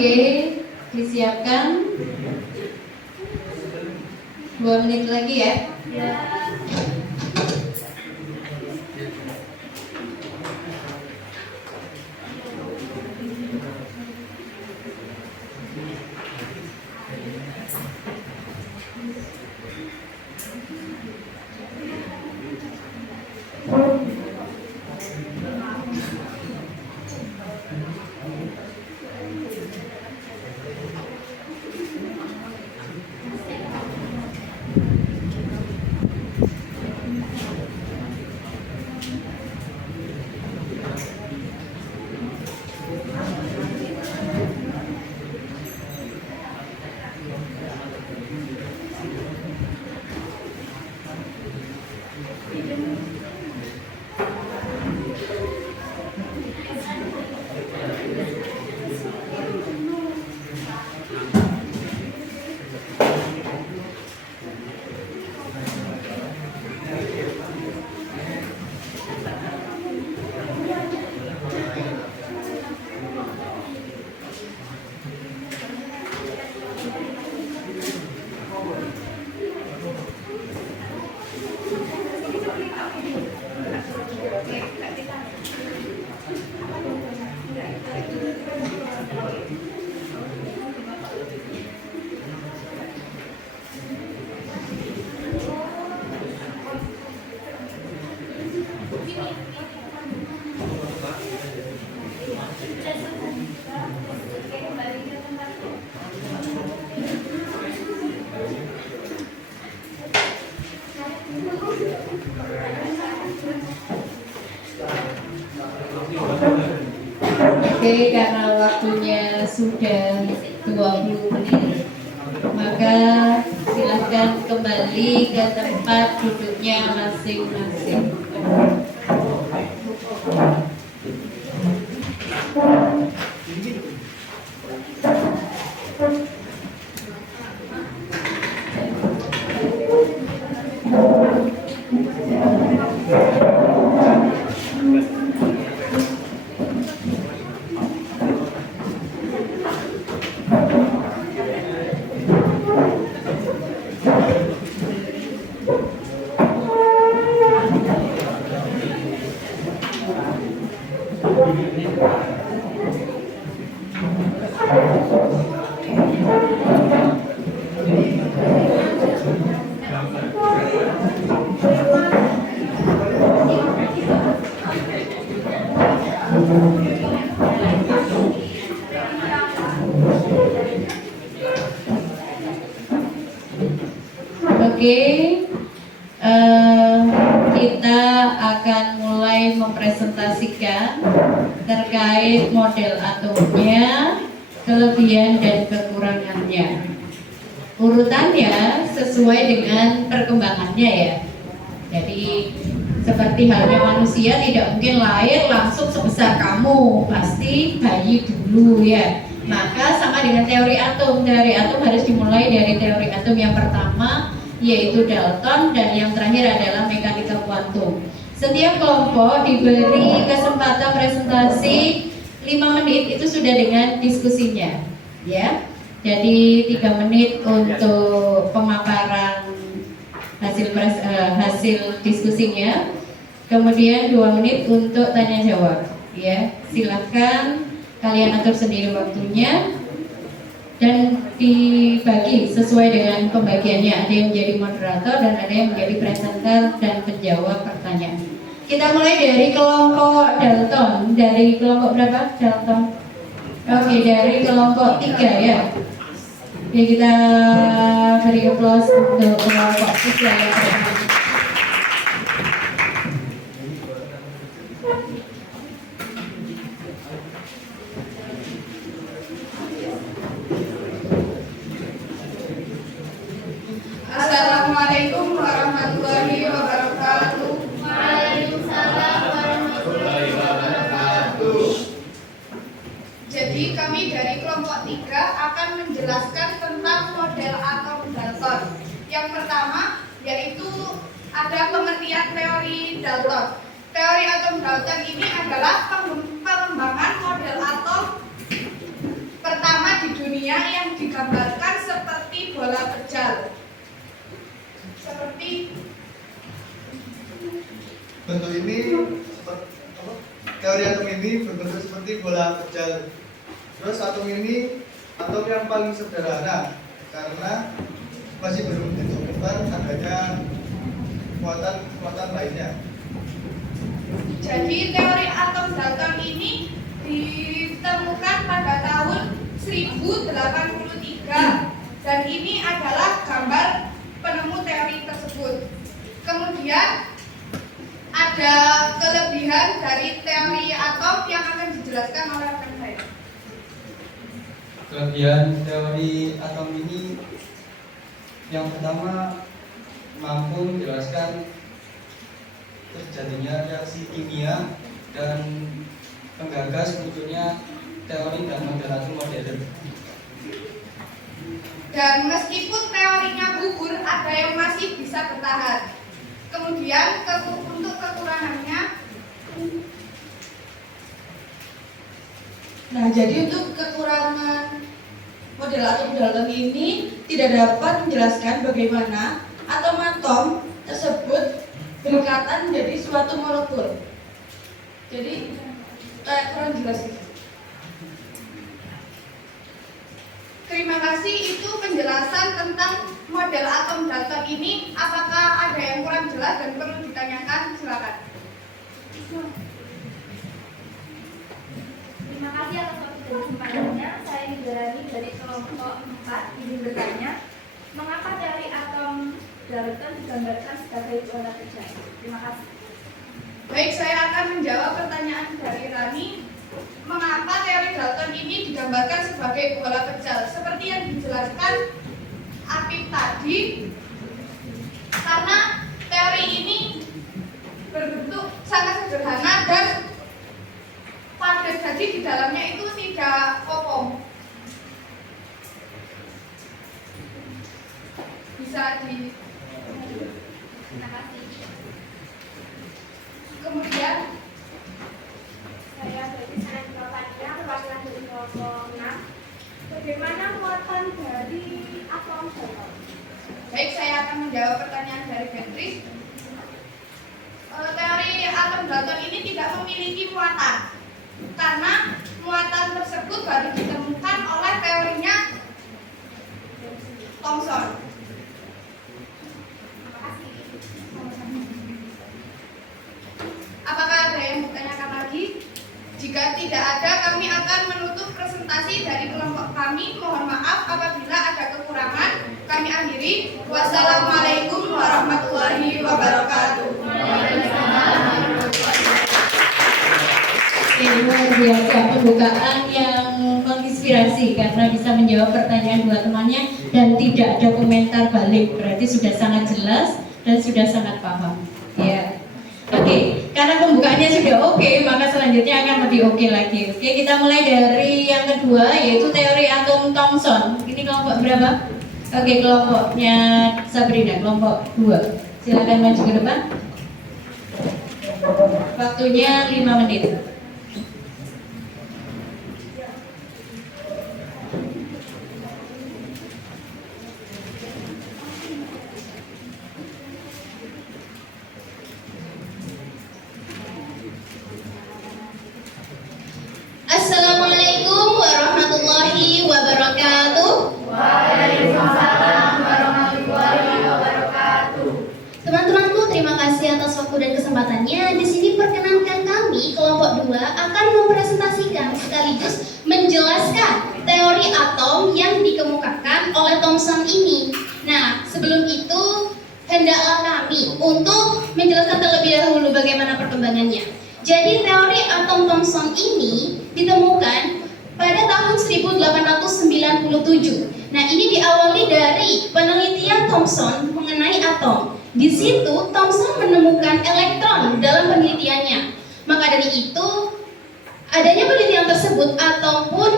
Oke, disiapkan 2 menit lagi ya. Oke, karena waktunya sudah 20 menit, maka silahkan kembali ke tempat duduknya masing-masing. Oke, kita akan mulai mempresentasikan terkait model atomnya, kelebihan dan kekurangannya. Urutannya sesuai dengan perkembangannya ya. Jadi seperti halnya manusia tidak mungkin lahir langsung sebesar kamu, pasti bayi dulu ya. Maka sama dengan teori atom harus dimulai dari teori atom yang pertama, yaitu Dalton, dan yang terakhir adalah mekanika kuantum. Setiap kelompok diberi kesempatan presentasi 5 menit, itu sudah dengan diskusinya, ya. Jadi 3 menit untuk pemaparan hasil diskusinya, kemudian 2 menit untuk tanya jawab, ya. Silahkan kalian atur sendiri waktunya dan dibagi sesuai dengan pembagiannya. Ada yang menjadi moderator dan ada yang menjadi presenter dan penjawab pertanyaan. Kita mulai dari kelompok Dalton. Dari kelompok berapa Dalton? Oke, dari kelompok 3 ya. Oke, kita beri aplaus untuk kelompok 3 yang pertama. Assalamualaikum warahmatullahi wabarakatuh. Waalaikumsalam warahmatullahi wabarakatuh. Jadi kami dari kelompok 3 akan menjelaskan tentang model atom Dalton. Yang pertama yaitu ada pengertian teori Dalton. Teori atom Dalton ini adalah pengembangan model atom pertama di dunia yang digambarkan seperti bola pejal. Seperti Bentuk ini teori atom ini berbentuk seperti bola pejal. Terus atom ini atom yang paling sederhana karena masih belum ditemukan adanya kekuatan lainnya. jadi teori atom Dalton ini ditemukan pada tahun 1083 dan ini adalah gambar penemu teori tersebut. Kemudian ada kelebihan dari teori atom yang akan dijelaskan oleh rekan saya. Kelebihan teori atom ini yang pertama mampu menjelaskan terjadinya reaksi kimia dan menggagas munculnya teori dan model atom modern. Dan meskipun teorinya gugur, ada yang masih bisa bertahan. Kemudian untuk kekurangannya, nah jadi untuk kekurangan model atom Dalton ini tidak dapat menjelaskan bagaimana atom-atom tersebut berikatan menjadi suatu molekul. Jadi kayak kurang jelas gitu. Terima kasih, itu penjelasan tentang model atom Dalton ini. Apakah ada yang kurang jelas dan perlu ditanyakan? Silakan. Terima kasih atas waktu dan kesempatannya. Saya Nigarani dari kelompok 4 ingin bertanya, mengapa teori atom Dalton digambarkan sebagai bola pejal? Terima kasih. Baik, saya akan menjawab pertanyaan dari Rani. Mengapa teori Dalton ini digambarkan sebagai bola pejal? Seperti yang dijelaskan Apip tadi, karena teori ini berbentuk sangat sederhana dan padat, jadi di dalamnya itu tidak kopong. Bisa di. Terima kasih. Kemudian Saya dari Sanadika Fatia, perwakilan dari kelompok 6. Bagaimana muatan dari atom Dalton? baik, saya akan menjawab pertanyaan dari Beatrice. Teori atom Dalton ini tidak memiliki muatan karena muatan tersebut baru ditemukan oleh teorinya Thomson. Terima kasih. Apakah ada yang ditanyakan lagi? Jika tidak ada, kami akan menutup presentasi dari kelompok kami. Mohon maaf apabila ada kekurangan. Kami akhiri. Wassalamualaikum warahmatullahi wabarakatuh. Luar biasa pembukaan yang menginspirasi karena bisa menjawab pertanyaan dua temannya dan tidak ada komentar balik, berarti sudah sangat jelas dan sudah sangat paham. Ya. Oke, karena pembukaannya sudah oke, maka selanjutnya akan lebih oke lagi. Oke, kita mulai dari yang kedua, yaitu teori atom Thomson. Ini kelompok berapa? Oke, kelompoknya Sabrina, kelompok 2. Silakan maju ke depan. Waktunya 5 menit. Assalamualaikum warahmatullahi wabarakatuh. Waalaikumsalam warahmatullahi wabarakatuh. Teman-temanku, terima kasih atas waktu dan kesempatannya. Di sini perkenankan kami kelompok 2 akan mempresentasikan sekaligus menjelaskan teori atom yang dikemukakan oleh Thomson ini. Nah, sebelum itu hendaklah kami untuk menjelaskan terlebih dahulu bagaimana perkembangannya. Jadi teori atom Thomson ini ditemukan pada tahun 1897. Nah, ini diawali dari penelitian Thomson mengenai atom. Di situ Thomson menemukan elektron dalam penelitiannya. Maka dari itu, adanya penelitian tersebut ataupun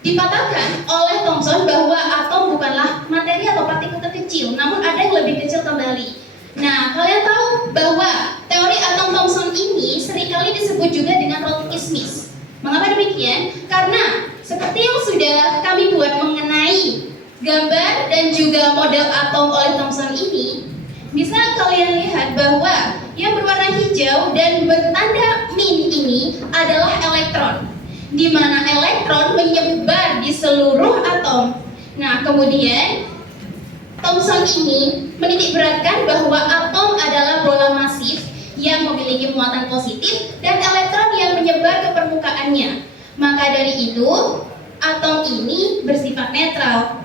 dipatahkan oleh Thomson bahwa atom bukanlah materi atau partikel terkecil, namun ada yang lebih kecil kembali. Nah, kalian tahu bahwa teori atom Thomson ini seringkali disebut juga dengan roti kismis. Mengapa demikian? Karena seperti yang sudah kami buat mengenai gambar dan juga model atom oleh Thomson ini, bisa kalian lihat bahwa yang berwarna hijau dan bertanda min ini adalah elektron, di mana elektron menyebar di seluruh atom. Nah, kemudian Thomson ini menitikberatkan bahwa atom adalah bola masif yang memiliki muatan positif dan elektron yang menyebar ke permukaannya. Maka dari itu, atom ini bersifat netral.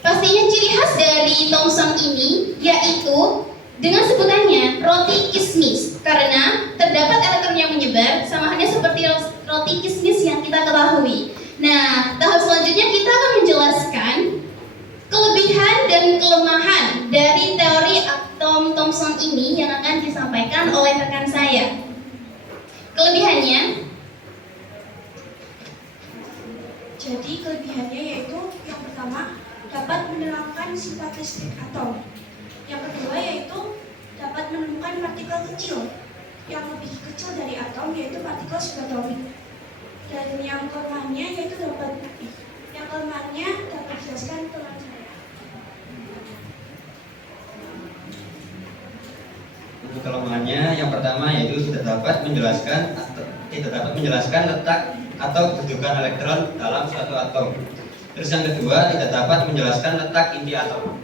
Pastinya ciri khas dari Thomson ini yaitu dengan sebutannya roti kismis, karena terdapat elektron yang menyebar sama halnya seperti roti kismis yang kita ketahui. Nah, tahap selanjutnya kita akan menjelaskan kelebihan dan kelemahan dari teori atom Thomson ini yang akan disampaikan oleh rekan saya. Kelebihannya, Jadi kelebihannya yaitu yang pertama dapat menerangkan sifat listrik atom. Yang kedua yaitu dapat menemukan partikel kecil yang lebih kecil dari atom yaitu partikel subatomik. Dan yang kelemahannya yaitu dapat dijelaskan teman saya. Untuk kelemahannya, yang pertama yaitu tidak dapat menjelaskan letak atau kedudukan elektron dalam suatu atom. Terus yang kedua, tidak dapat menjelaskan letak inti atom.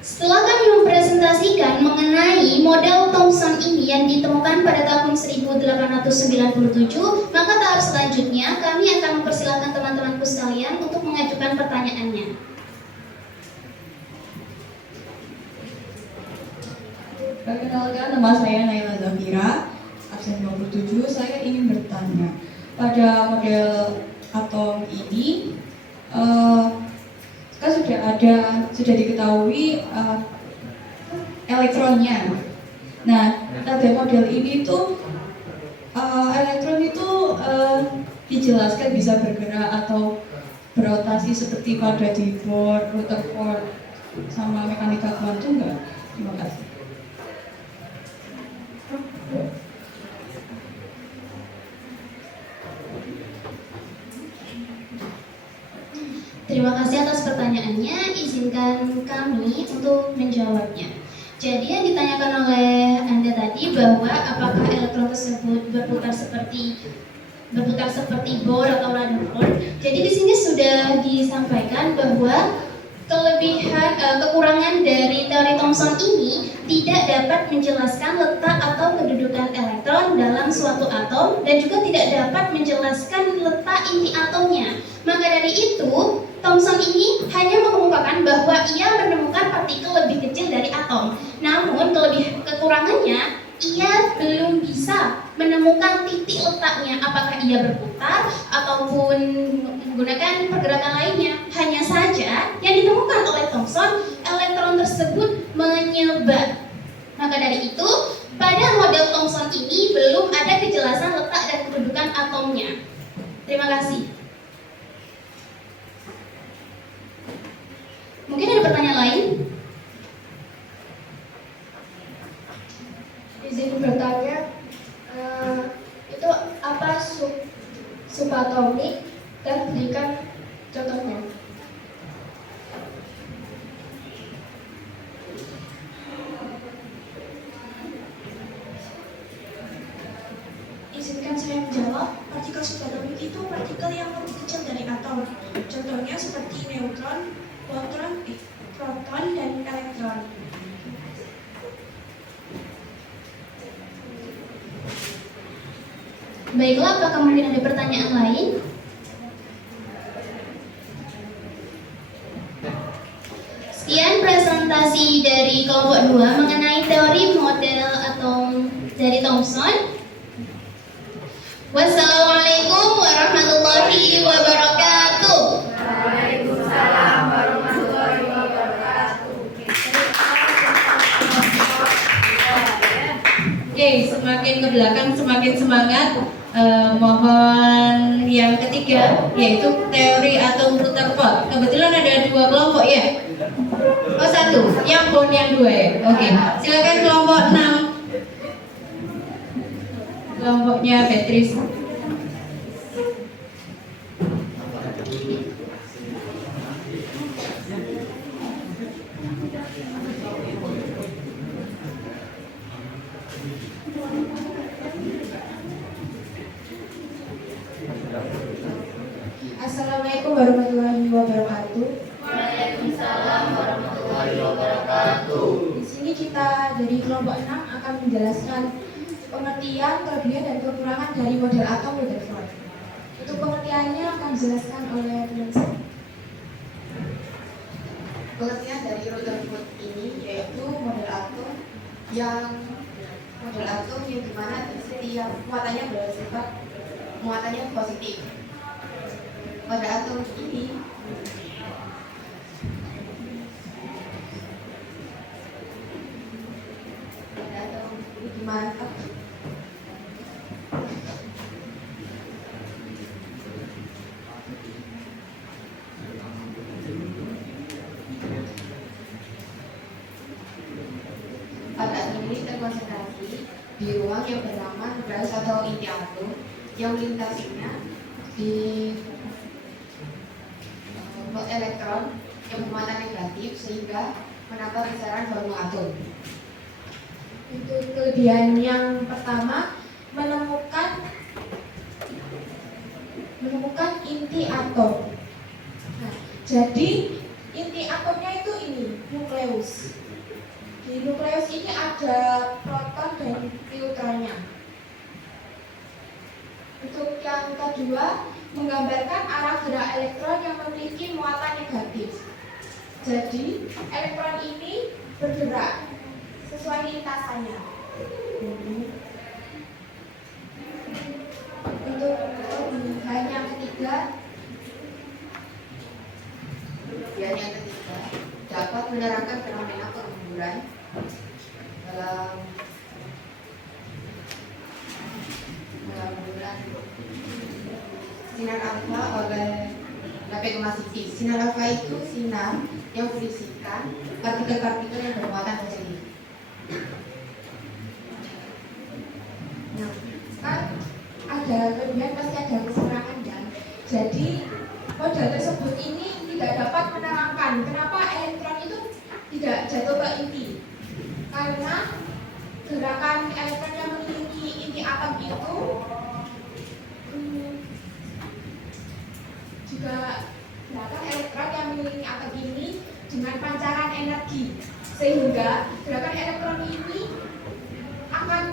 setelah kami mempresentasikan mengenai model Thomson ini yang ditemukan pada tahun 1897, maka tahap selanjutnya kami akan mempersilahkan teman-temanku sekalian untuk mengajukan pertanyaannya. Perkenalkan, nama saya Naila Zafira, absen 27. Saya ingin bertanya, pada model atom ini kan sudah diketahui elektronnya. Nah, pada model ini tuh elektron itu dijelaskan bisa bergerak atau berotasi seperti pada di Bohr, Rutherford, sama mekanika kuantum nggak? Terima kasih. Terima kasih atas pertanyaannya. Izinkan kami untuk menjawabnya. Jadi yang ditanyakan oleh Anda tadi bahwa apakah elektron tersebut berputar seperti Bohr atau Rutherford. Jadi di sini sudah disampaikan bahwa kekurangan dari teori Thomson ini tidak dapat menjelaskan letak atau kedudukan elektron dalam suatu atom dan juga tidak dapat menjelaskan letak inti atomnya. Maka dari itu, Thomson ini hanya mengemukakan bahwa ia menemukan partikel lebih kecil dari atom. Namun kekurangannya, ia belum bisa menemukan titik letaknya, apakah ia berputar ataupun menggunakan pergerakan lainnya. Hanya saja yang ditemukan oleh Thomson, elektron tersebut menyebar. Maka dari itu, pada model Thomson ini belum ada kejelasan letak dan kedudukan atomnya. Terima kasih. Mungkin ada pertanyaan lain? Izin bertanya, itu apa subatomik dan berikan contohnya. Izinkan saya menjawab. Partikel subatomik itu partikel yang lebih kecil dari atom. Contohnya seperti neutron, proton, dan elektron. Baiklah, apakah mungkin ada pertanyaan lain? Sekian presentasi dari kelompok 2 mengenai teori model atom dari Thomson. Wassalamualaikum warahmatullahi wabarakatuh. Waalaikumsalam warahmatullahi wabarakatuh. Oke, semakin ke belakang semakin semangat. Mohon yang ketiga yaitu teori atom Rutherford. Kebetulan ada 2 kelompok ya. Oh 1, yang bon yang 2 ya. Oke, silakan kelompok 6. Kelompoknya Beatrice. Assalamualaikum warahmatullahi wabarakatuh. Waalaikumsalam warahmatullahi wabarakatuh. Di sini kita dari kelompok 6 akan menjelaskan pengertian, kelebihan dan kekurangan dari model atom Rutherford. Untuk pengertiannya akan dijelaskan oleh teman saya. Pengertian dari Rutherford ini yaitu model atom yang dimana setiap muatannya bersifat muatannya positif. Pada atom ini gimana? Pada ini terkonsentrasi di ruang yang bernama nukleus atau inti atom yang melintasinya di elektron yang bermuatan negatif sehingga menambah besaran volume atom. Untuk kelebihan yang pertama menemukan inti atom. Nah, jadi inti atomnya itu ini nukleus. Di nukleus ini ada proton dan neutronnya. Untuk yang kedua menggambarkan arah gerak elektron yang memiliki muatan negatif. Jadi elektron ini bergerak sesuai lintasannya. Untuk kelebihan yang ketiga dapat menerangkan fenomena pengguguran dalam bulan sinar alfa oleh Lapé-Komarski. Sinar alfa itu sinar yang berisikan partikel-partikel yang bermuatan positif. Nah, kan ada kelebihan pasti ada kekurangan kan. Jadi model tersebut ini tidak dapat menerangkan kenapa elektron itu tidak jatuh ke inti. Karena gerakan elektron yang memiliki inti atom itu juga gerakan elektron yang memiliki atom ini dengan pancaran energi, sehingga gerakan elektron ini akan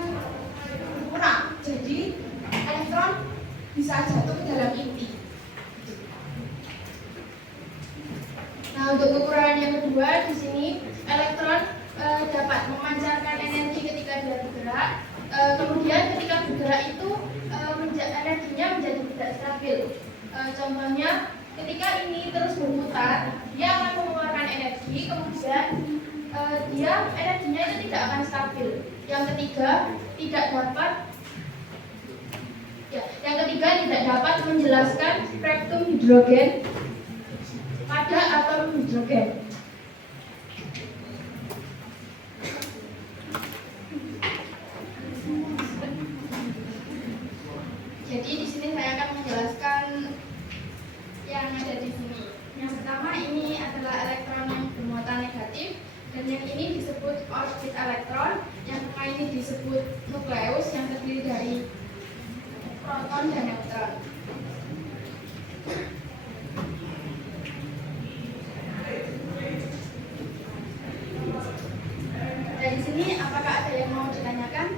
kurang. Jadi elektron bisa jatuh ke dalam inti. Nah, untuk kekurangan yang kedua di sini elektron dapat memancarkan energi ketika dia bergerak. Kemudian ketika bergerak itu energinya menjadi tidak stabil. Contohnya ketika ini terus berputar, dia akan mengeluarkan energi, kemudian dia energinya itu tidak akan stabil. Yang ketiga tidak dapat menjelaskan spektrum hidrogen pada atom hidrogen. Jadi di sini saya akan menjelaskan yang ada di sini. Yang pertama ini adalah elektron yang bermuatan negatif, dan yang ini disebut orbit elektron, yang tengah ini disebut nukleus yang terdiri dari proton dan neutron. Dari sini apakah ada yang mau ditanyakan?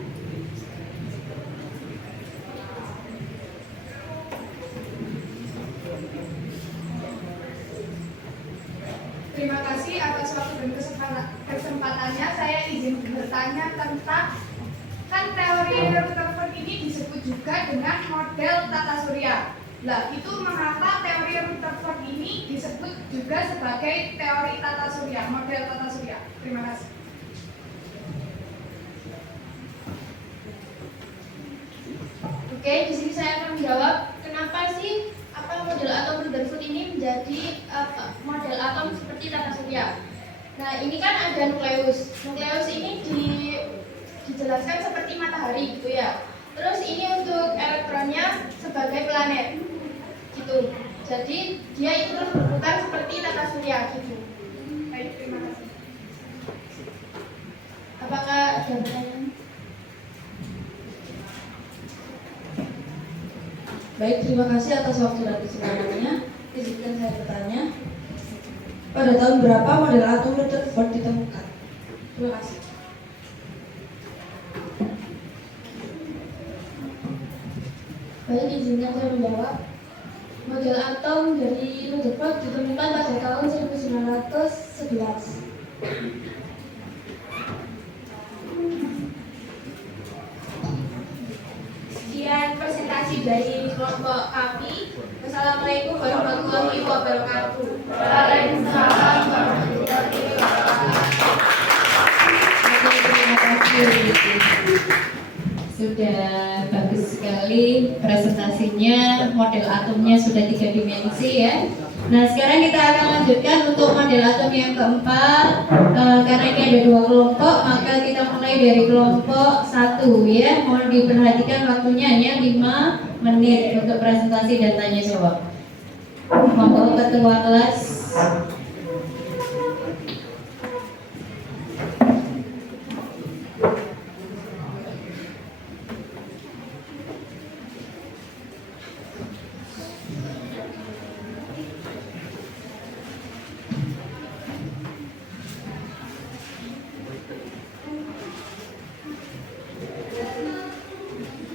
Terima kasih atas waktu dan kesempatannya. Saya izin bertanya tentang, kan teori Rutherford ini disebut juga dengan model tata surya. Lah, itu mengapa teori Rutherford ini disebut juga sebagai teori tata surya, model tata surya? Terima kasih. Oke, di sini saya akan menjawab kenapa sih model atom Rutherford ini menjadi model atom seperti tata surya. Nah, ini kan ada nukleus. Nukleus ini dijelaskan seperti matahari gitu ya. Terus ini untuk elektronnya sebagai planet gitu. Jadi dia itu terus berputar seperti tata surya gitu. Baik, terima kasih. Apakah ada pertanyaan? Baik, terima kasih atas waktu dan kesempatannya. Izinkan saya bertanya, pada tahun berapa model atom Rutherford ditemukan? Terima kasih. Baik, izinkan saya menjawab. Model atom dari Rutherford ditemukan pada tahun 1911. Sekian presentasi dari kelompok kami. Wassalamualaikum warahmatullahi wabarakatuh. Waalaikumsalam warahmatullahi wabarakatuh. Terima kasih. Sudah bagus sekali presentasinya, model atomnya sudah 3 dimensi ya. Nah, sekarang kita akan lanjutkan untuk model atom yang keempat. Karena ini ada 2 kelompok, maka kita mulai dari kelompok 1 ya. Mohon diperhatikan waktunya hanya 5 menit untuk presentasi dan tanya jawab. Monggo ketua kelas.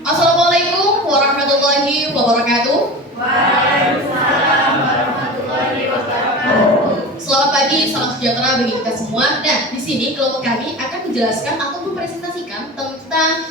Assalamualaikum warahmatullahi wabarakatuh. Waalaikumsalam warahmatullahi wabarakatuh. Selamat pagi, salam sejahtera bagi kita semua. Nah, di sini kelompok kami akan menjelaskan atau mempresentasikan tentang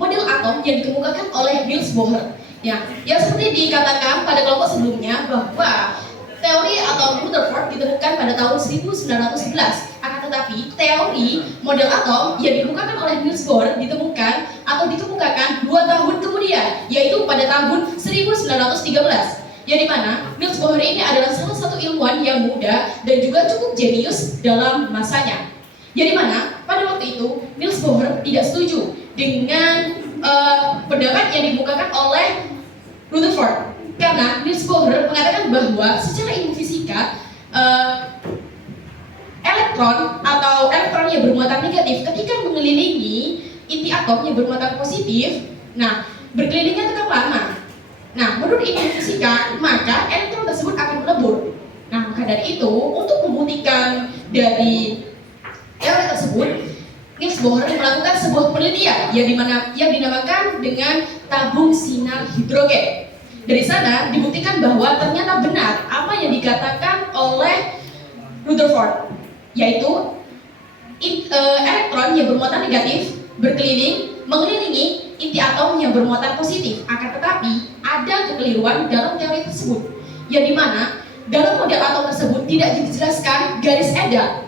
model atom yang dikemukakan oleh Niels Bohr. Ya, yang seperti dikatakan pada kelompok sebelumnya bahwa teori atom Rutherford ditemukan pada tahun 1911. Akan tetapi teori model atom yang dikemukakan oleh Niels Bohr ditemukan atau dikemukakan 2 tahun kemudian, yaitu pada tahun 1913. Yang dimana Niels Bohr ini adalah salah satu ilmuwan yang muda dan juga cukup jenius dalam masanya. Yang dimana pada waktu itu Niels Bohr tidak setuju dengan pendapat yang dikemukakan oleh Rutherford. Karena Niels Bohr mengatakan bahwa secara ilmu fisika elektron atau elektron yang bermuatan negatif ketika mengelilingi inti atom yang bermuatan positif, nah berkelilingnya itu lama. Nah, menurut ilmu fisika, maka elektron tersebut akan melebur. Nah, maka dari itu, untuk membuktikan dari teori tersebut, Niels Bohr melakukan sebuah penelitian yang dinamakan dengan tabung sinar hidrogen. Dari sana dibuktikan bahwa ternyata benar apa yang dikatakan oleh Rutherford, yaitu elektron yang bermuatan negatif berkeliling mengelilingi inti atom yang bermuatan positif. Akan tetapi ada kekeliruan dalam teori tersebut, yang dimana dalam model atom tersebut tidak dijelaskan garis edar.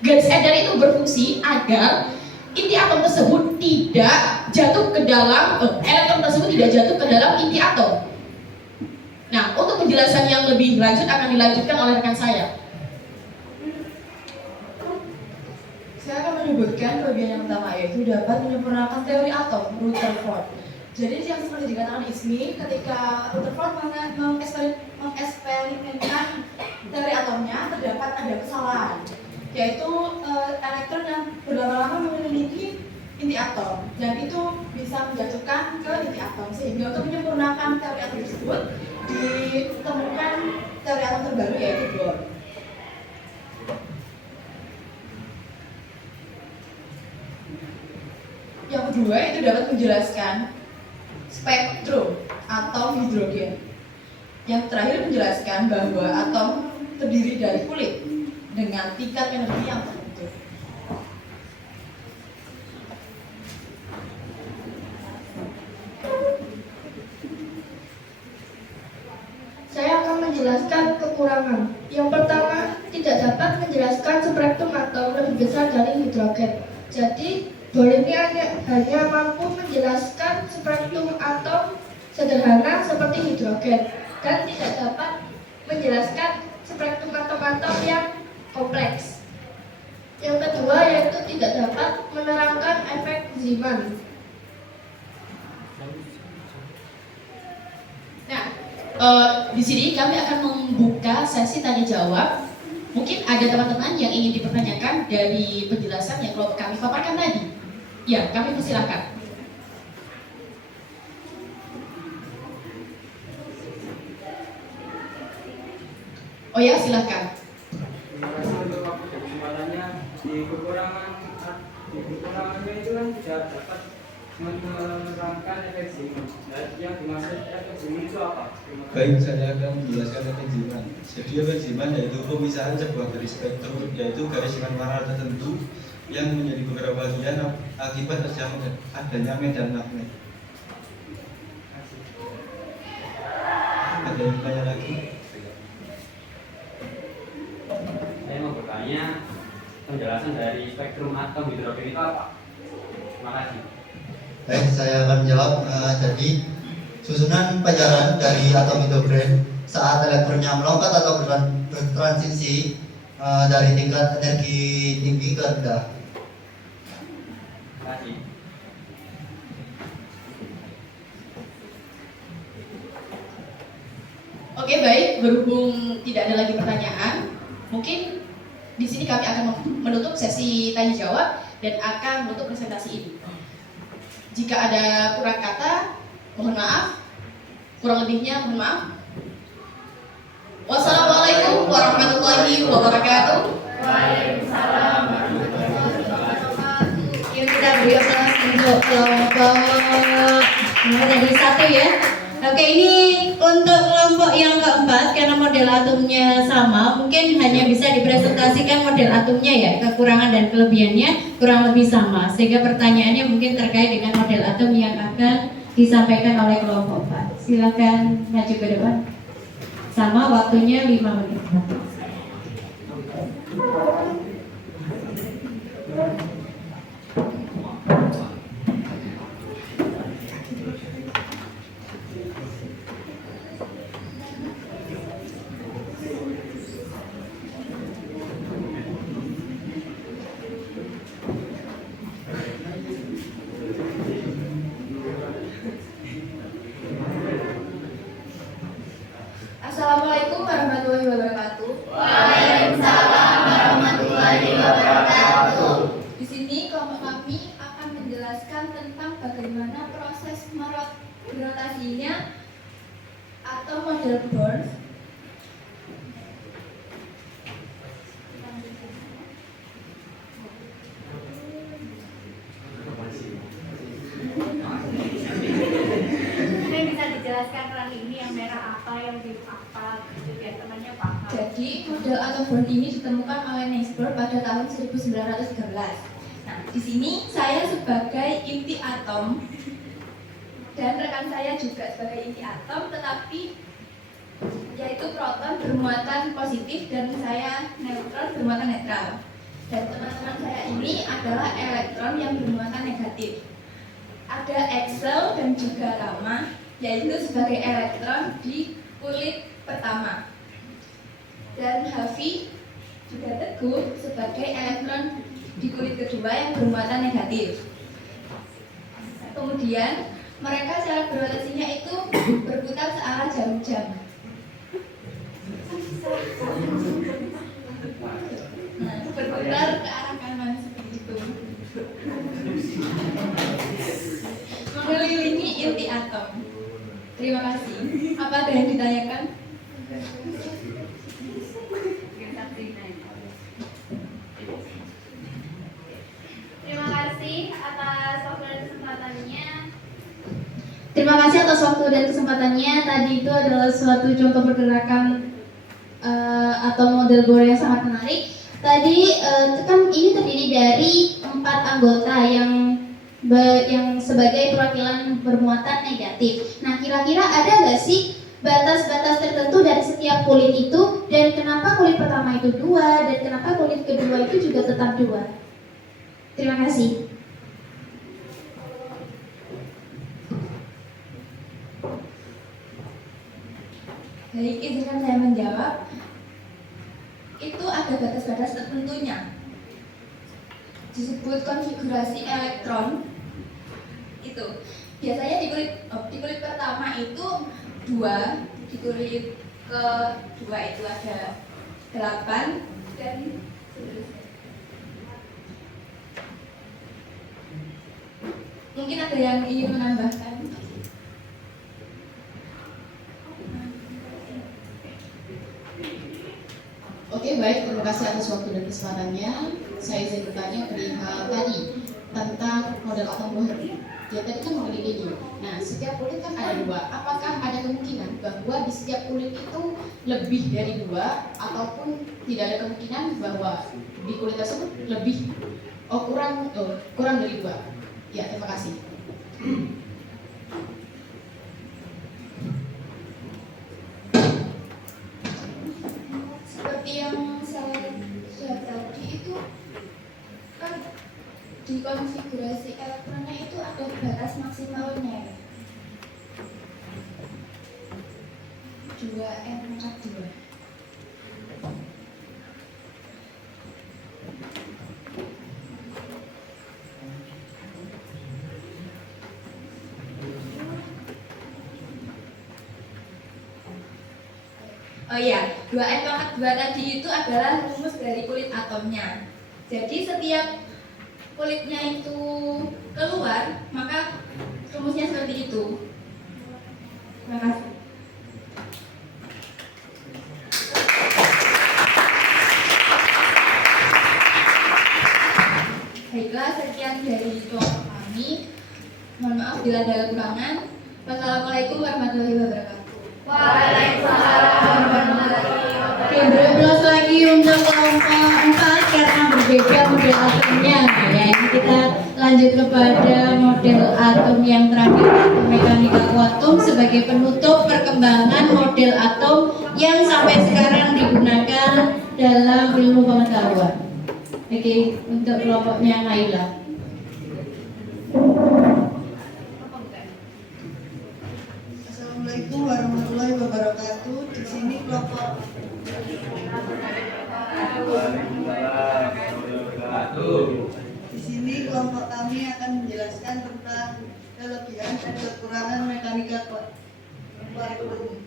Garis edar itu berfungsi agar inti atom tersebut tidak jatuh ke dalam elektron tersebut tidak jatuh ke dalam inti atom. Nah, untuk penjelasan yang lebih lanjut akan dilanjutkan oleh rekan saya. menyebutkan bagian yang pertama yaitu dapat menyempurnakan teori atom Rutherford. Jadi yang seperti dikatakan Ismi, ketika Rutherford mengeksperimenkan teori atomnya terdapat ada kesalahan, yaitu elektron yang berlama-lama memiliki inti atom dan itu bisa menjatuhkan ke inti atom, sehingga untuk menyempurnakan teori atom tersebut ditemukan teori atom terbaru yaitu Bohr. Yang kedua itu dapat menjelaskan spektrum atom hidrogen. Yang terakhir menjelaskan bahwa atom terdiri dari kulit dengan tingkat energi yang tertentu. Saya akan menjelaskan kekurangan. Yang pertama, tidak dapat menjelaskan spektrum atom lebih besar dari hidrogen. Jadi, Bohr ini hanya mampu menjelaskan spektrum atom sederhana seperti hidrogen dan tidak dapat menjelaskan spektrum atom-atom yang kompleks. Yang kedua yaitu tidak dapat menerangkan efek Zeeman. Nah, di sini kami akan membuka sesi tanya jawab. Mungkin ada teman-teman yang ingin dipertanyakan dari penjelasan yang kami paparkan tadi. Ya, kami persilakan. Oh ya, silakan. Terima kasih untuk waktu dan kesempatannya. Di kekurangannya itu kan tidak dapat menerangkan efek Zeeman. Dan yang dimaksud efek Zeeman itu apa? Baik, saya akan menjelaskan efek Zeeman. Jadi efek Zeeman yaitu pemisahan sebuah garis spektrum, yaitu garis dengan warna tertentu yang menjadi beberapa bagian akibat adanya medan magnet. Ada yang tanya lagi? Saya mau bertanya penjelasan dari spektrum atom hidrogen itu apa? Terima kasih. Baik, saya akan menjawab. Jadi susunan penjarahan dari atom hidrogen saat elektronnya melompat atau bertransisi dari tingkat energi tinggi ke rendah. Terima kasih. Oke, baik. Berhubung tidak ada lagi pertanyaan, mungkin di sini kami akan menutup sesi tanya jawab dan akan menutup presentasi ini. Jika ada kurang kata, mohon maaf. Kurang lebihnya, mohon maaf. Wassalamualaikum warahmatullahi wabarakatuh. Waalaikumsalam warahmatullahi wabarakatuh. Yuk kita beri aplaus untuk kelompok dari 1 ya. Oke, ini untuk kelompok yang keempat, karena model atomnya sama, mungkin hanya bisa dipresentasikan model atomnya ya, kekurangan dan kelebihannya kurang lebih sama, sehingga pertanyaannya mungkin terkait dengan model atom yang akan disampaikan oleh kelompok 4. Silakan maju ke depan. Sama, waktunya 5 menit. Assalamualaikum warahmatullahi wabarakatuh. Waalaikumsalam warahmatullahi wabarakatuh. Di sini kelompok kami akan menjelaskan tentang bagaimana proses rotasinya atau model Bohr. Mungkin bisa dijelaskan terang ini yang merah apa, yang biru apa, gitu biar temannya paham. Jadi model atom Bohr ini ditemukan oleh Niels Bohr pada tahun 1913. Nah, di sini saya sebagai inti atom dan rekan saya juga sebagai inti atom, tetapi yaitu proton bermuatan positif dan saya neutron bermuatan netral. Dan teman-teman saya ini adalah elektron yang bermuatan negatif. Ada Excel dan juga gamma, yaitu sebagai elektron di kulit pertama. Dan Havi juga teguh sebagai elektron di kulit kedua yang bermuatan negatif. Kemudian mereka cara berotasinya itu berputar searah jarum jam. Nah, berputar ke arah kanan seperti itu. Mengelilingi inti atom. Terima kasih. Apa ada yang ditanyakan? Terima kasih atas waktu dan kesempatannya. Terima kasih atas waktu dan kesempatannya. Tadi itu adalah suatu contoh pergerakan atau model Bohr yang sangat menarik. Tadi kan ini terdiri dari 4 anggota yang sebagai perwakilan bermuatan negatif. Nah, kira-kira ada nggak sih batas-batas tertentu dari setiap kulit itu, dan kenapa kulit pertama itu 2 dan kenapa kulit kedua itu juga tetap 2? Terima kasih. Baik, izinkan saya menjawab. Itu ada batas-batas tertentunya. Disebut konfigurasi elektron. Itu biasanya di kulit pertama itu 2, di kulit kedua itu ada 8 dan seterusnya. Mungkin ada yang ingin menambahkan? Oke, baik, terima kasih atas waktu dan kesempatannya. Saya izin bertanya perihal tadi tentang model atom Bohr. Ya, tadi kan model ini. Nah, setiap kulit kan ada 2. Apakah ada kemungkinan bahwa di setiap kulit itu lebih dari 2, ataupun tidak ada kemungkinan bahwa di kulit tersebut lebih kurang dari 2? Ya, terima kasih. Seperti yang saya jawab tadi itu kan di konfigurasi elektronnya itu ada batas maksimalnya, 2n/2. Oh iya, 2n/2 tadi itu adalah rumus dari kulit atomnya. Jadi setiap kulitnya itu keluar, maka rumusnya seperti itu. Terima kasih. Baiklah, sekian dari kelompok kami. Mohon maaf bila ada kekurangan. Wassalamualaikum warahmatullahi wabarakatuh. Waalaikumsalam warahmatullahi wabarakatuh. Oke, berulang lagi untuk kelompok 4 karena berbeda model atomnya. Ya, ini kita lanjut kepada model atom yang terakhir, atom mekanika kuantum, sebagai penutup perkembangan model atom yang sampai sekarang digunakan dalam ilmu pengetahuan. Oke, untuk kelompoknya Naila. Assalamualaikum warahmatullahi wabarakatuh. Di sini kelompok kami akan menjelaskan tentang kelebihan dan kekurangan mekanika kuantum.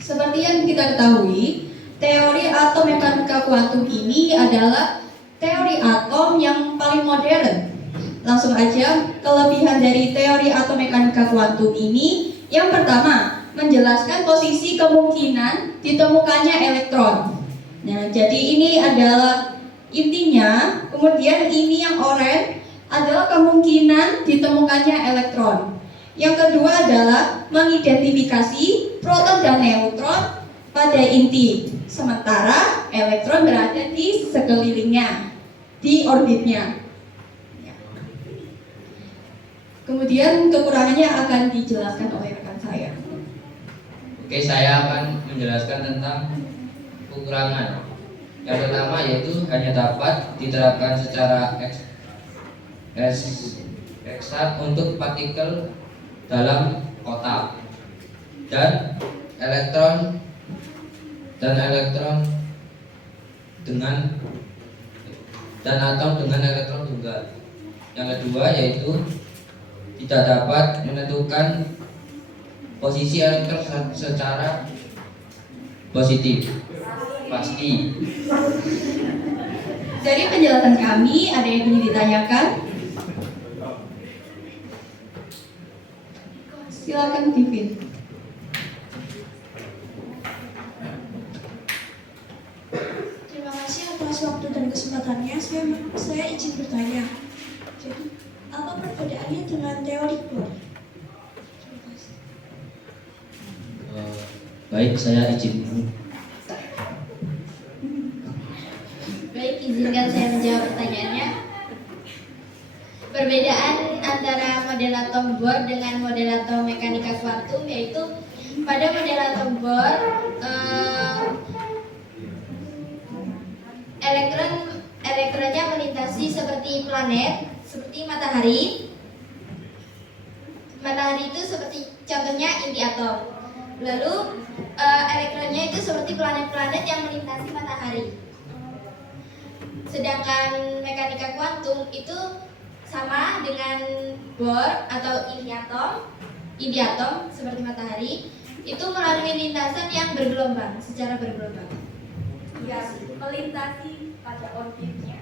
Seperti yang kita ketahui, teori atom mekanika kuantum ini adalah teori atom yang paling modern. Langsung aja, kelebihan dari teori atom mekanika kuantum ini, yang pertama, menjelaskan posisi kemungkinan ditemukannya elektron. Nah, jadi ini adalah intinya. Kemudian ini yang oranye adalah kemungkinan ditemukannya elektron. Yang kedua adalah mengidentifikasi proton dan neutron pada inti, sementara elektron berada di sekelilingnya, di orbitnya. Kemudian kekurangannya akan dijelaskan oleh rekan saya. Oke, saya akan menjelaskan tentang kekurangan. Yang pertama yaitu hanya dapat diterapkan secara eksakt untuk partikel dalam kotak, dan elektron dan atom dengan elektron tunggal. Yang kedua yaitu tidak dapat menentukan posisi elektron secara positif. Pasti. Jadi penjelasan kami ada yang ingin ditanyakan? Silakan Vivin. Terima kasih atas waktu dan kesempatannya. Saya izin bertanya. Jadi, apa perbedaannya dengan teori Bohr? Terima kasih. Baik, saya izin. Baik, izinkan saya menjawab pertanyaannya. Perbedaan antara model atom Bohr dengan model atom mekanika kuantum yaitu pada model atom Bohr elektronnya melintasi seperti planet, seperti matahari. Matahari itu seperti contohnya inti atom. Lalu elektronnya itu seperti planet-planet yang melintasi matahari. Sedangkan mekanika kuantum itu sama dengan Bohr atau inti atom seperti matahari itu melalui lintasan yang bergelombang, secara bergelombang. Ya, melintasi pada orbitnya.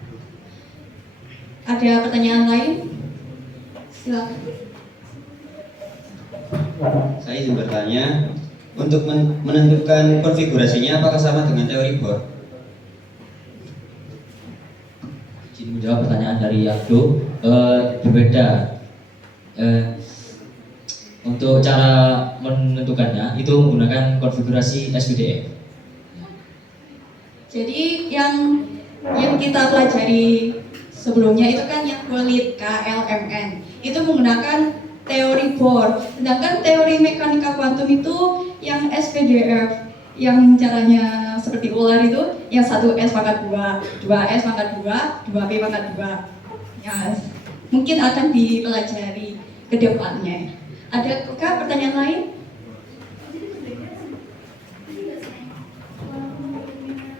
Ada pertanyaan lain? Silakan. Saya izin bertanya, untuk menentukan konfigurasinya apakah sama dengan teori Bohr? Izin menjawab pertanyaan dari Abdo. Berbeda. Untuk cara menentukannya itu menggunakan konfigurasi SPDF. Jadi yang kita pelajari sebelumnya itu kan yang kulit KLMN itu menggunakan teori Bohr. Sedangkan teori mekanika kuantum itu yang SPDF, yang caranya seperti ular itu, yang 1S pangkat 2, 2S pangkat 2, 2P pangkat 2. Ya, mungkin akan dipelajari ke depannya. Adakah pertanyaan lain?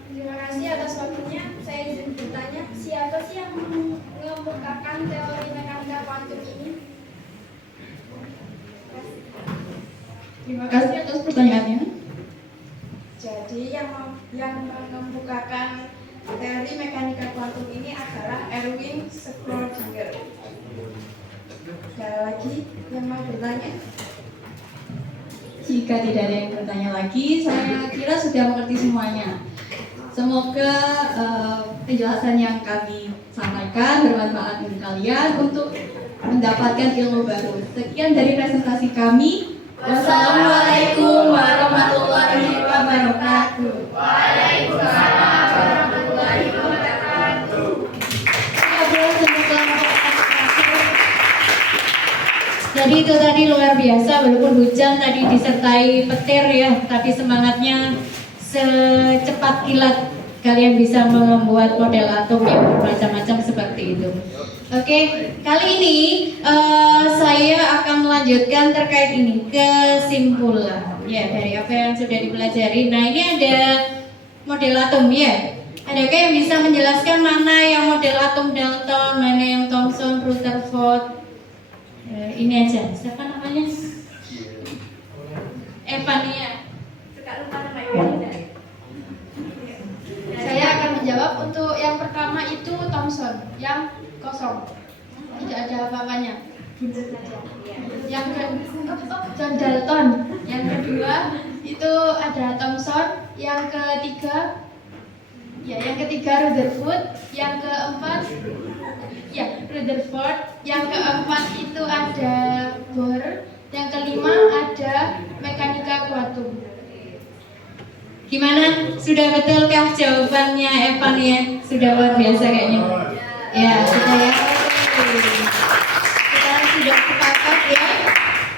Terima kasih atas waktunya. Saya izin bertanya, siapa sih yang mengemukakan teori mekanika kuantum ini? Terima kasih atas pertanyaannya. Jadi yang mengemukakan teori mekanika kuantum ini adalah Erwin Schrödinger. Ada lagi yang mau bertanya? Jika tidak ada yang bertanya lagi, saya kira sudah mengerti semuanya. Semoga penjelasan yang kami sampaikan bermanfaat untuk kalian untuk mendapatkan ilmu baru. Sekian dari presentasi kami. Wassalamualaikum warahmatullahi wabarakatuh. Waalaikumsalam warahmatullahi wabarakatuh. Jadi itu tadi luar biasa, walaupun hujan tadi disertai petir ya, tapi semangatnya secepat kilat kalian bisa membuat model atom yang bermacam-macam seperti itu. Oke, kali ini saya akan melanjutkan terkait ini kesimpulan ya dari apa yang sudah dipelajari. Nah, ini ada model atom ya. Adakah yang bisa menjelaskan mana yang model atom Dalton, mana yang Thomson, Rutherford? Ini aja, siapa namanya? Evania. Sekarang lupa nama Evania. Saya akan menjawab untuk yang pertama itu Thomson, yang kosong, tidak ada apa-apanya. Yang John Dalton, yang kedua itu ada Thomson, yang ketiga Rutherford, yang keempat Rutherford, yang keempat itu ada Bohr, yang kelima ada mekanika kuantum. Gimana? Sudah betulkah jawabannya Evania? Sudah luar biasa kayaknya. Ya, sudah ya. Kita sudah sepakat ya.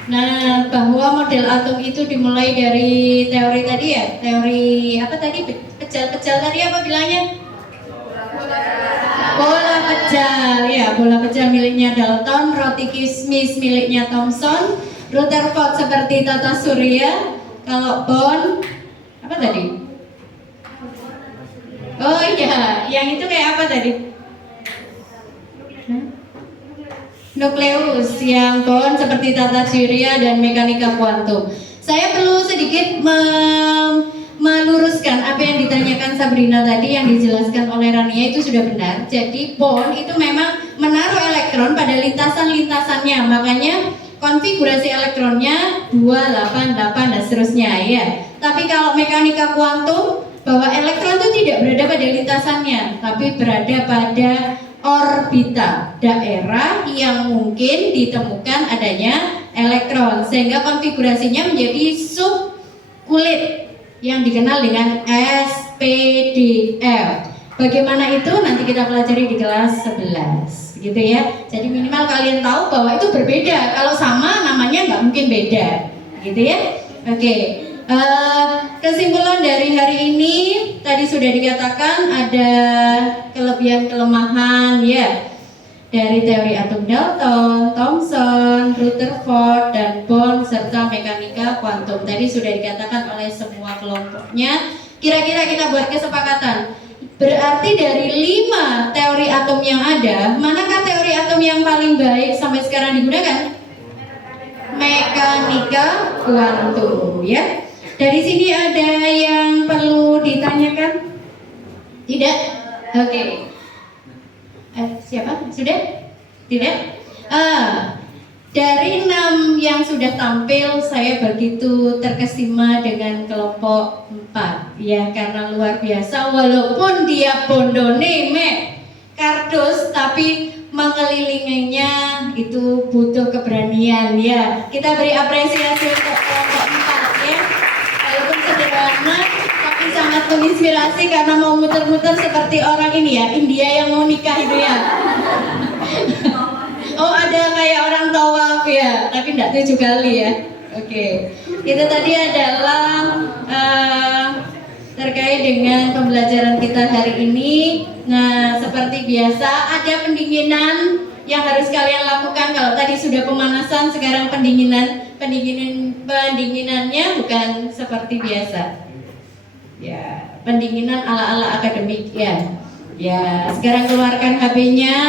Nah, bahwa model atom itu dimulai dari teori tadi ya. Teori apa tadi? Pejal-pejal tadi apa bilangnya? Bola pejal ya, bola pejal miliknya Dalton, roti kismis miliknya Thomson, Rutherford seperti tata surya. Kalau Bohr apa tadi? Oh iya, yang itu kayak apa tadi? Nukleus, yang Bond seperti tata surya dan mekanika kuantum. Saya perlu sedikit meluruskan apa yang ditanyakan Sabrina tadi, yang dijelaskan oleh Rania itu sudah benar. Jadi Bond itu memang menaruh elektron pada lintasan-lintasannya, makanya konfigurasi elektronnya 288 dan seterusnya ya. Tapi kalau mekanika kuantum, bahwa elektron itu tidak berada pada lintasannya, tapi berada pada orbita, daerah yang mungkin ditemukan adanya elektron, sehingga konfigurasinya menjadi subkulit yang dikenal dengan SPDF. Bagaimana itu nanti kita pelajari di kelas 11 gitu ya. Jadi minimal kalian tahu bahwa itu berbeda. Kalau sama namanya nggak mungkin beda gitu ya. Oke. Kesimpulan dari hari ini tadi sudah dikatakan ada kelebihan kelemahan ya dari teori atom Dalton, Thomson, Rutherford dan Bohr serta mekanika kuantum. Tadi sudah dikatakan oleh semua kelompoknya. Kira-kira kita buat kesepakatan. Berarti dari 5 teori atom yang ada, manakah teori atom yang paling baik sampai sekarang digunakan? Mekanika kuantum ya. Dari sini ada yang perlu ditanyakan? Tidak? Oke. Siapa? Sudah? Tidak? Dari 6 yang sudah tampil, saya begitu terkesima dengan kelompok 4 ya, karena luar biasa. Walaupun dia bondone kardus, tapi mengelilinginya itu butuh keberanian ya. Kita beri apresiasi untuk kelompok 4 ya. Walaupun sederhana tapi sangat menginspirasi karena mau muter-muter seperti orang ini ya, India yang mau nikah itu ya. Oh ada kayak orang tawaf ya, tapi enggak 7 kali ya. Oke. Itu tadi adalah terkait dengan pembelajaran kita hari ini. Nah, seperti biasa ada pendinginan yang harus kalian lakukan. Kalau tadi sudah pemanasan, sekarang pendinginannya bukan seperti biasa. Ya, pendinginan ala-ala akademik ya. Ya, sekarang keluarkan HP-nya.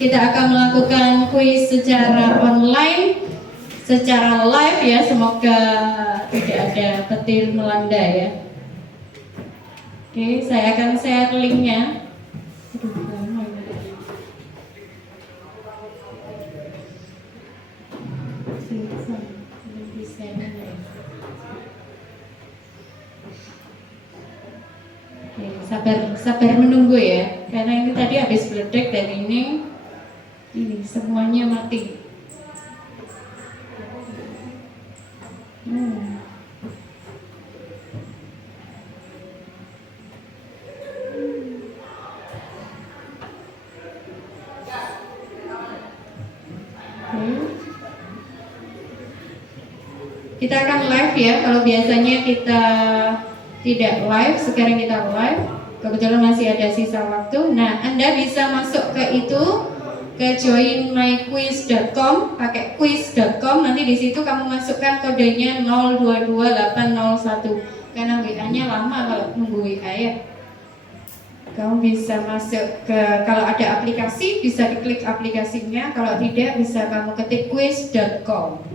Kita akan melakukan kuis secara online, secara live ya. Semoga tidak ada petir melanda ya. Oke, saya akan share linknya. Sabar menunggu ya, karena ini tadi habis meledak dan ini semuanya mati. Kita akan live ya. Kalau biasanya kita tidak live, sekarang kita live. Kebetulan masih ada sisa waktu. Nah, Anda bisa masuk ke itu, ke joinmyquiz.com, pakai quiz.com. Nanti di situ kamu masukkan kodenya 022801. Karena WA-nya lama kalau nunggu WA ya. Kamu bisa masuk ke, kalau ada aplikasi bisa diklik aplikasinya, kalau tidak bisa kamu ketik quiz.com.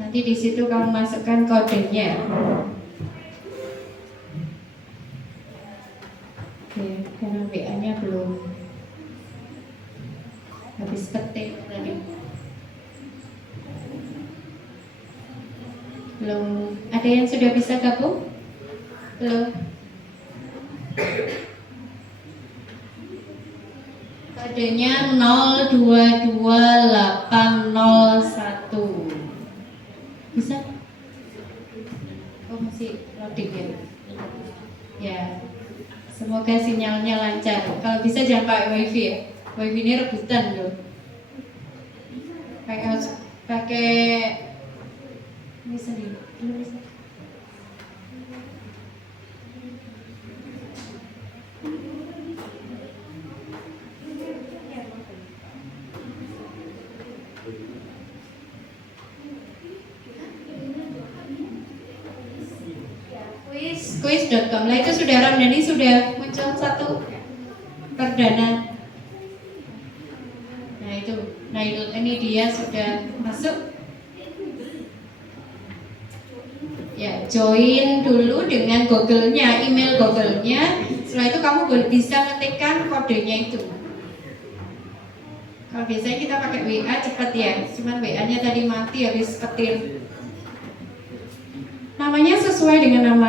Nanti di situ kamu masukkan kodenya. Oke, karena WA-nya belum habis ketik tadi. Belum. Ada yang sudah bisa gabung? Belum. Kodenya 022801. Bisa? Oh masih loading ya? Ya. Semoga sinyalnya lancar. Kalau bisa jangan pakai wifi ya. Wifi ini rebutan loh. Pakai ini sendiri. Ini bisa. Quiz.com. Nah itu sudah Ramdhani sudah muncul satu. perdana. Nah itu, nah ini dia sudah masuk. Ya, join dulu dengan Google-nya, email Google-nya. Setelah itu kamu bisa ngetikkan kodenya itu. Kalau biasanya kita pakai WA cepat ya, cuman WA-nya tadi mati habis ketir. Namanya sesuai dengan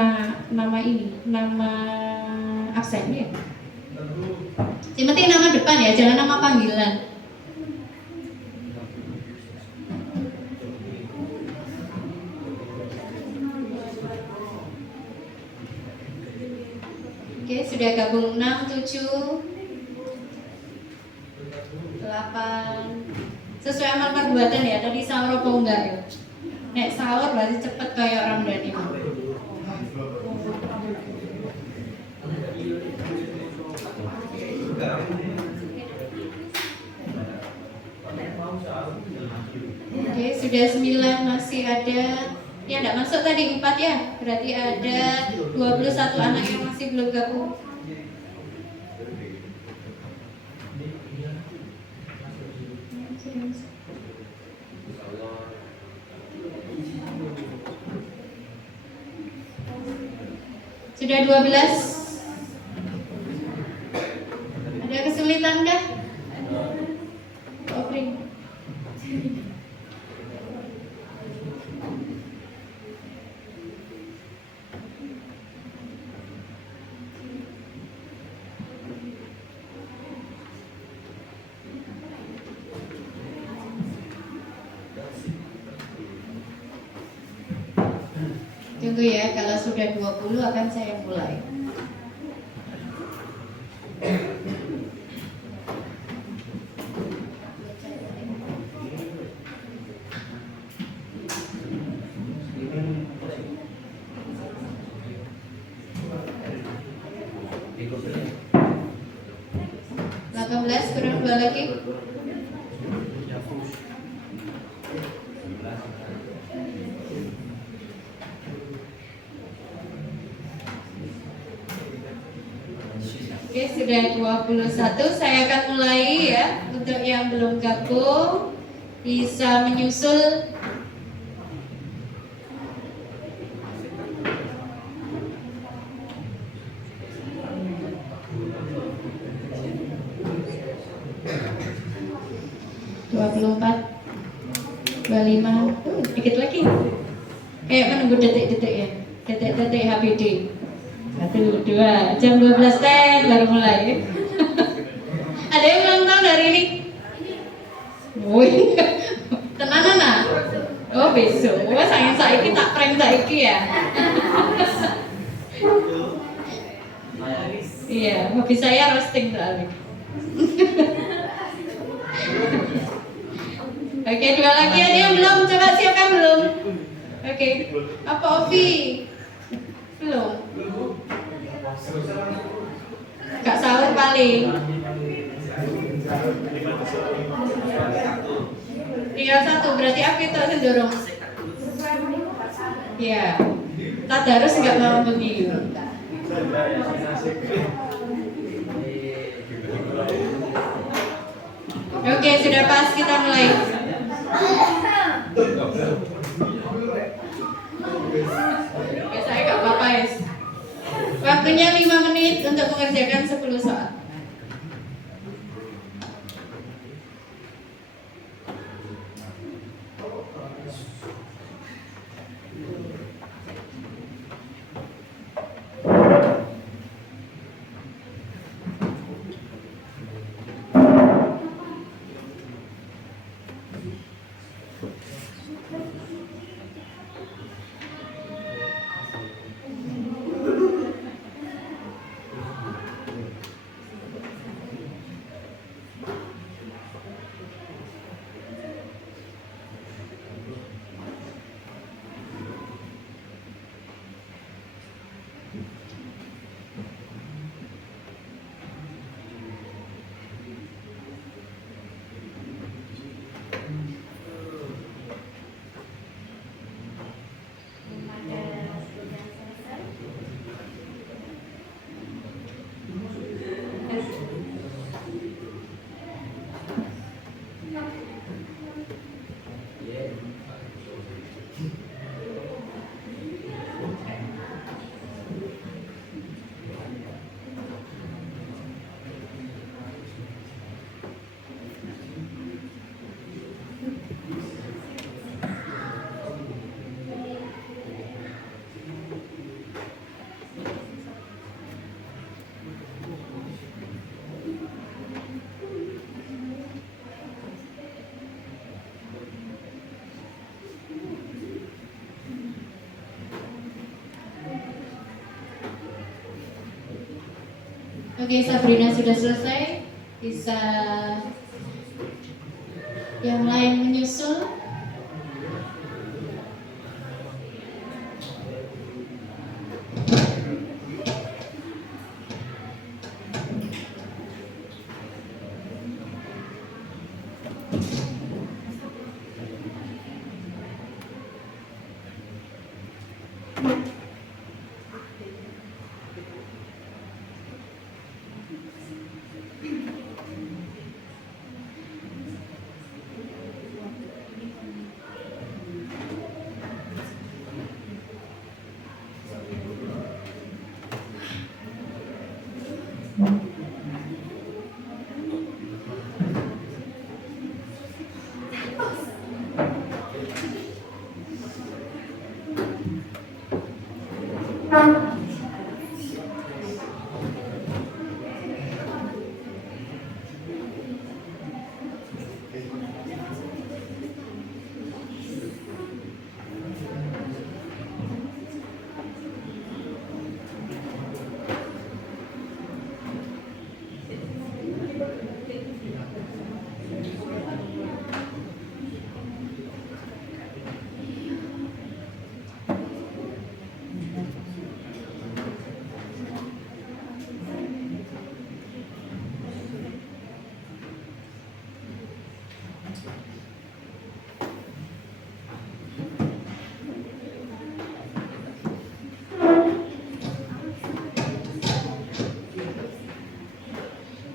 nama ini, nama absennya. Yang penting nama depan ya, jangan nama panggilan. Oke, sudah gabung 6, 7, 8. Sesuai amal perbuatan ya, tadi sahur apa enggak ya? Nek sahur berarti cepet kayak orang Dani. Oke, sudah 9, masih ada yang enggak masuk tadi 4 ya. Berarti ada 21 anak yang masih belum gabung. Sudah 12. Ada kesulitan kah? Oke. Tunggu ya, kalau sudah 20 akan saya mulai. Kurang 2 lagi. Oke, sudah 21. Saya akan mulai ya. Untuk yang belum gabung bisa menyusul. Dikit lagi. Kayak menunggu detik-detik ya. Detik-detik HBD. 1, 2, jam 12 teh baru mulai. Ada yang ulang tahun hari ini? Woi, tenanan ah? Oh besok. Wah sayang saiki tak prank saiki ya. Iya, hobi saya roasting soalnya. Oke, 2 lagi ada yang belum? Coba siapkan belum? Oke, apa Ovi? Belum. Gak sahur paling. Tinggal 1, berarti aku itu harus dorong. Iya. Tadarus nggak mau begini. Oke, sudah pas, kita mulai. Oke, saya gak apa-apa ya. Waktunya 5 menit untuk mengerjakan 10 soal. Oke, Sabrina sudah selesai. Bisa yang lain menyusul.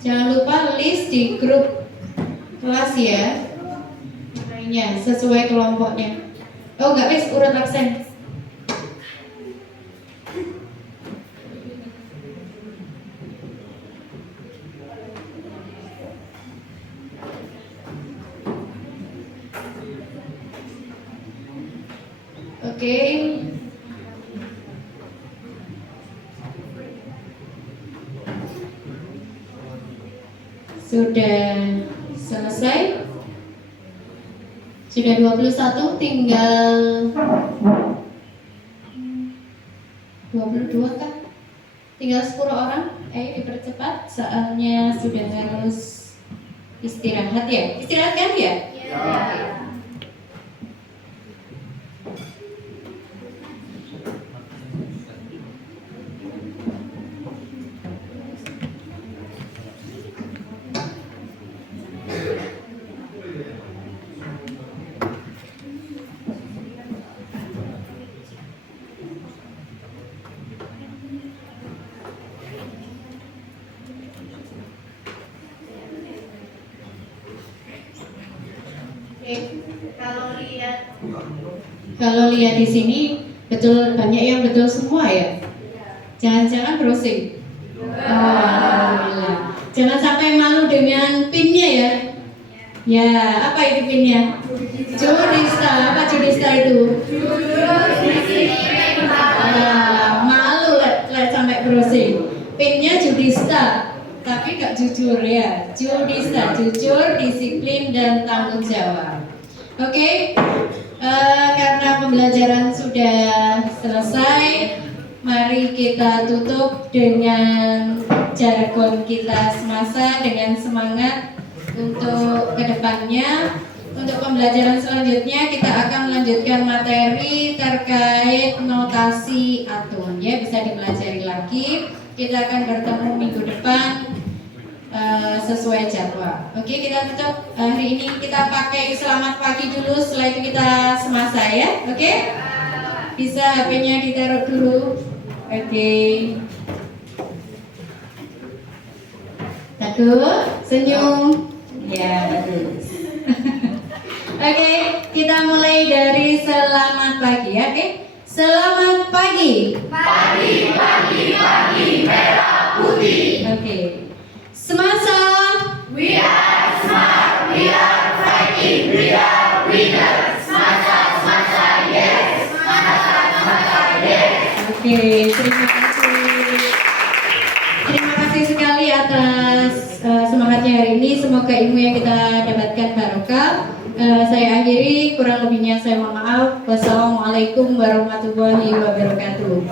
Jangan lupa list di grup kelas ya, nilainya sesuai kelompoknya. Oh enggak, wis urut aksen. Oke. Sudah selesai. Sudah 21, tinggal 22 kan? Tinggal 10 orang. Ayo dipercepat, soalnya sudah harus istirahat ya. Istirahat kan ya? Ya. Kalau lihat di sini betul, banyak yang betul semua ya. Jangan-jangan browsing. Alhamdulillah. Jangan sampai malu dengan pinnya ya. Ya, apa itu pinnya? Judista. Apa judista itu? Malu lah sampai browsing. Pinnya judista, tapi gak jujur ya. Judista, jujur, disiplin dan tanggung jawab. Oke. Karena pembelajaran sudah selesai, mari kita tutup dengan jargon kita semasa dengan semangat untuk kedepannya. Untuk pembelajaran selanjutnya kita akan melanjutkan materi terkait notasi atom ya, bisa dipelajari lagi. Kita akan bertemu minggu depan sesuai jadwal. Oke, kita tutup hari ini, kita pakai selamat pagi dulu, setelah itu kita semasa ya. Oke, bisa HP-nya ditaruh dulu. Oke, takut senyum ya, bagus. Oke, kita mulai dari selamat pagi ya. Oke, selamat pagi. Pagi, pagi, pagi, merah putih. Oke. Semasa, we are smart, we are fighting, we are winners. Semasa, yes. Semasa, yes. Oke, terima kasih. Terima kasih sekali atas semangatnya hari ini. Semoga ilmu yang kita dapatkan barokah. Saya akhiri, kurang lebihnya saya mohon maaf. Wassalamualaikum warahmatullahi wabarakatuh.